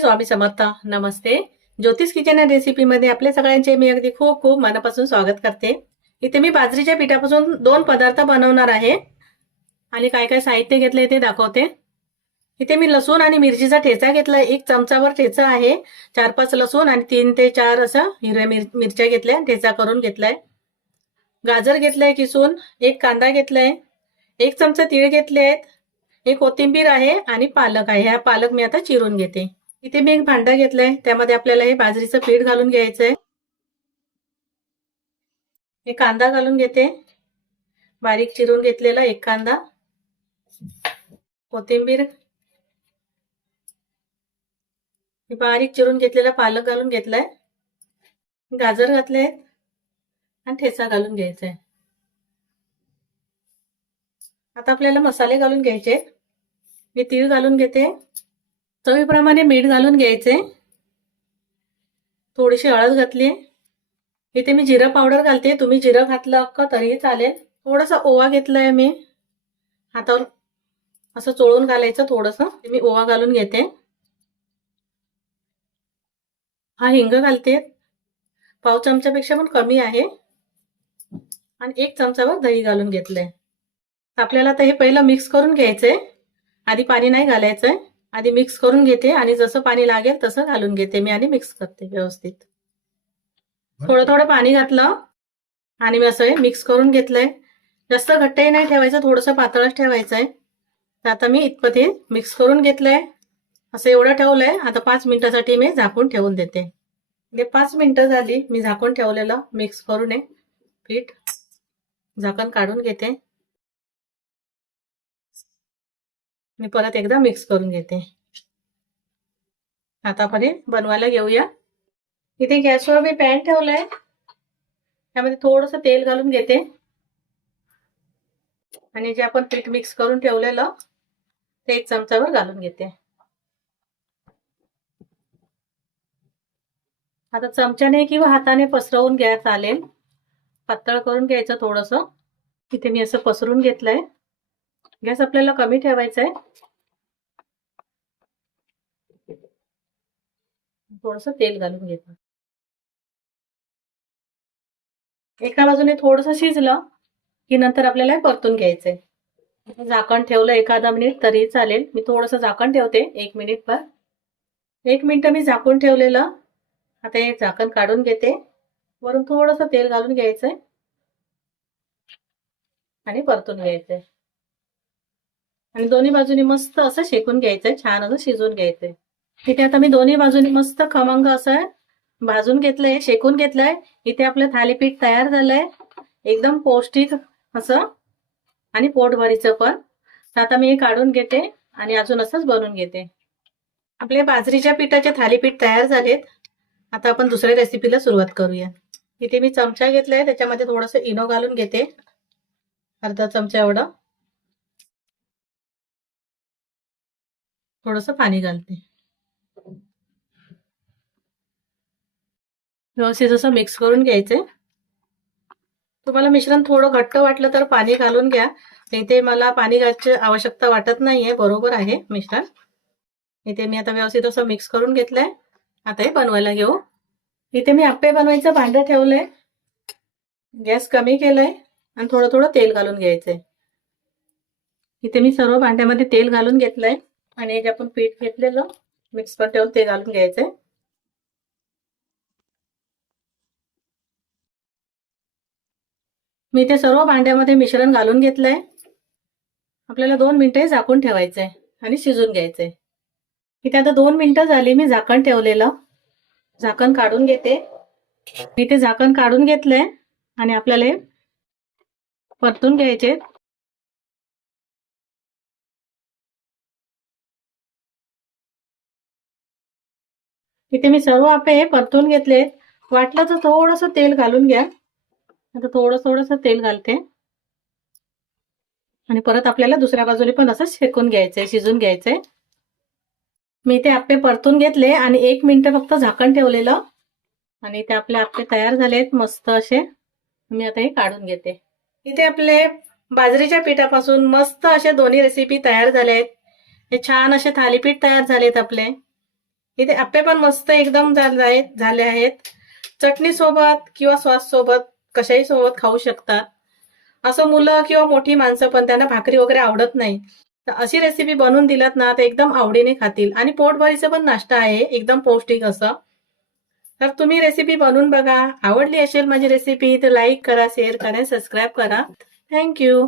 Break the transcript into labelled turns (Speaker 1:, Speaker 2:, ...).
Speaker 1: स्वामी समर्थ. नमस्ते. ज्योतिष किचन या रेसिपीमध्ये आपल्या सगळ्यांचे मी अगदी खूप खूप मनापासून स्वागत करते. इथे मी बाजरीच्या पिठापासून दोन पदार्थ बनवणार आहे. आणि काय काय साहित्य घेतलंय ते दाखवते. इथे मी लसूण आणि मिरचीचा ठेचा घेतला एक चमचावर ठेचा आहे. चार पाच लसूण आणि तीन ते चार असं हिरव्या मिर मिरच्या घेतल्या. ठेचा करून घेतलाय. गाजर घेतलाय किसून. एक कांदा घेतलाय. एक चमचा तीळ घेतले आहेत एक कोथिंबीर आहे आणि पालक आहे. हा पालक मी आता चिरून घेते. इथे मी एक भांडा घेतलाय. त्यामध्ये आपल्याला हे बाजरीचं पीठ घालून घ्यायचंय. मी कांदा घालून घेते. बारीक चिरून घेतलेला एक कांदा. कोथिंबीर. बारीक चिरून घेतलेला पालक घालून घेतलाय. गाजर घातले आणि ठेचा घालून घ्यायचा आहे आता आपल्याला मसाले घालून घ्यायचे मी तीळ घालून घेते. चवीप्रमाणे मीठ घालून घ्यायचे. थोडीशी हळद घातली. इथे मी जिरं पावडर घालते. तुम्ही जिरं घातलं अक्क तरीही चालेल. थोडासा ओवा घेतलाय मी. हातावर असं चोळून घालायचं थोडंसं. मी ओवा घालून घेते. हा हिंग घालते. पाव चमच्यापेक्षा पण कमी आहे. आणि एक चमचावर दही घालून घेतलंय. आपल्याला तर हे पहिलं मिक्स करून घ्यायचंय. आधी पाणी नाही घालायचंय. आधी मिक्स करून घेते आणि जसं पाणी लागेल तसं घालून घेते मी आणि मिक्स करते व्यवस्थित. थोडं थोडं पाणी घातलं आणि मी असं हे मिक्स करून घेतलंय. जास्त घट्टही नाही ठेवायचं थोडंसं पातळच ठेवायचंय. तर आता मी इतपत हे मिक्स करून घेतलंय. असं एवढं ठेवलंय आता पाच मिनिटासाठी मी झाकून ठेवून देते. म्हणजे पाच मिनिटं झाली मी झाकून ठेवलेलं मिक्स करून आहे पीठ झाकण काढून घेते. मी परत एकदा मिक्स करून घेते. आता आपण हे बनवायला घेऊया. इथे गॅसवर मी पॅन आहे त्यामध्ये थोडस तेल घालून घेते. आणि जे आपण पीठ मिक्स करून ठेवलेलं ते एक चमचावर घालून घेते. आता चमच्याने किंवा हाताने पसरवून घ्या चालेल. पातळ करून घ्यायचं थोडस. इथे मी असं पसरून घेतलंय. गॅस आपल्याला कमी ठेवायचा आहे थोडस तेल घालून घेतो एका बाजूने थोडस शिजलं की नंतर आपल्याला परतून घ्यायचंय. झाकण ठेवलं एखादा मिनिट तरी चालेल. मी थोडस झाकण ठेवते. एक मिनिट पर एक मिनिट मी झाकून ठेवलेलं. आता हे झाकण काढून घेते. वरून थोडस तेल घालून घ्यायचंय. आणि परतून घ्यायचंय. आणि दोन्ही बाजूनी मस्त असं शेकून घ्यायचंय छान असं शिजून घ्यायचंय. इथे आता मी दोन्ही बाजूनी मस्त खमंग असं भाजून घेतलंय शेकून घेतलंय. इथे आपलं थालीपीठ तयार झालंय. एकदम पौष्टिक असं. आणि पोटभरीचं पण. आता मी हे काढून घेते आणि अजून असंच बनवून घेते. आपले बाजरीच्या पिठाचे थालीपीठ तयार झालेत. आता आपण दुसऱ्या रेसिपीला सुरुवात करूया. इथे मी चमचा घेतलाय त्याच्यामध्ये थोडंसं इनो घालून घेते. अर्धा चमचा एवढं. थोडस पाणी घालते. व्यवस्थित असं मिक्स करून घ्यायचे. तुम्हाला मिश्रण थोडं घट्ट वाटलं तर पाणी घालून घ्या. इथे मला पाणी घालची आवश्यकता वाटत नाहीये. बरोबर आहे मिश्रण. इथे मी आता व्यवस्थित असं मिक्स करून घेतलंय. आता हे बनवायला घेऊ. इथे मी आप्पे बनवायचं भांडं ठेवलंय. गॅस कमी केलंय आणि थोडं थोडं तेल घालून घ्यायचंय. इथे मी सर्व भांड्यामध्ये तेल घालून घेतलंय. आणि जे आपण पीठ घेतलेलं मिक्स करून ठेवून ते घालून घ्यायचंय. मी ते सर्व भांड्यामध्ये मिश्रण घालून घेतलंय. आपल्याला दोन मिनिटं झाकून ठेवायचंय आणि शिजून घ्यायचंय. इथे आता दोन मिनिटं झाली मी झाकण ठेवलेलं. झाकण काढून घेते. मी ते झाकण काढून घेतलंय आणि आपल्याला परतून घ्यायचे इथे मी सर्व आपे परतून घेतले. वाटलं तर थोडस तेल घालून घ्या. आता थोडं थोडस तेल घालते. आणि परत आपल्याला दुसऱ्या बाजूने पण असं शेकून घ्यायचंय शिजून घ्यायचंय. मी ते आप्पे परतून घेतले आणि एक मिनिट फक्त झाकण ठेवलेलं. आणि ते आपले आप्पे तयार झालेत मस्त असे. मी आता हे काढून घेते. इथे आपले बाजरीच्या पिठापासून मस्त असे दोन्ही रेसिपी तयार झालेत. आहेत हे छान असे थालीपीठ तयार झालेत आपले. इथे आप्पे पण मस्त एकदम झाले आहेत झाले आहेत. चटणी सोबत किंवा सॉस सोबत कशाही सोबत खाऊ शकतात. असं मुलं किंवा मोठी माणसं पण त्यांना भाकरी वगैरे आवडत नाही. तर अशी रेसिपी बनवून दिलात ना तर एकदम आवडीने खातील. आणि पोटभरीचं पण नाश्ता आहे एकदम पौष्टिक असं. तर तुम्ही रेसिपी बनवून बघा. आवडली असेल माझी रेसिपी तर लाईक करा शेअर करा सबस्क्राईब करा. थँक्यू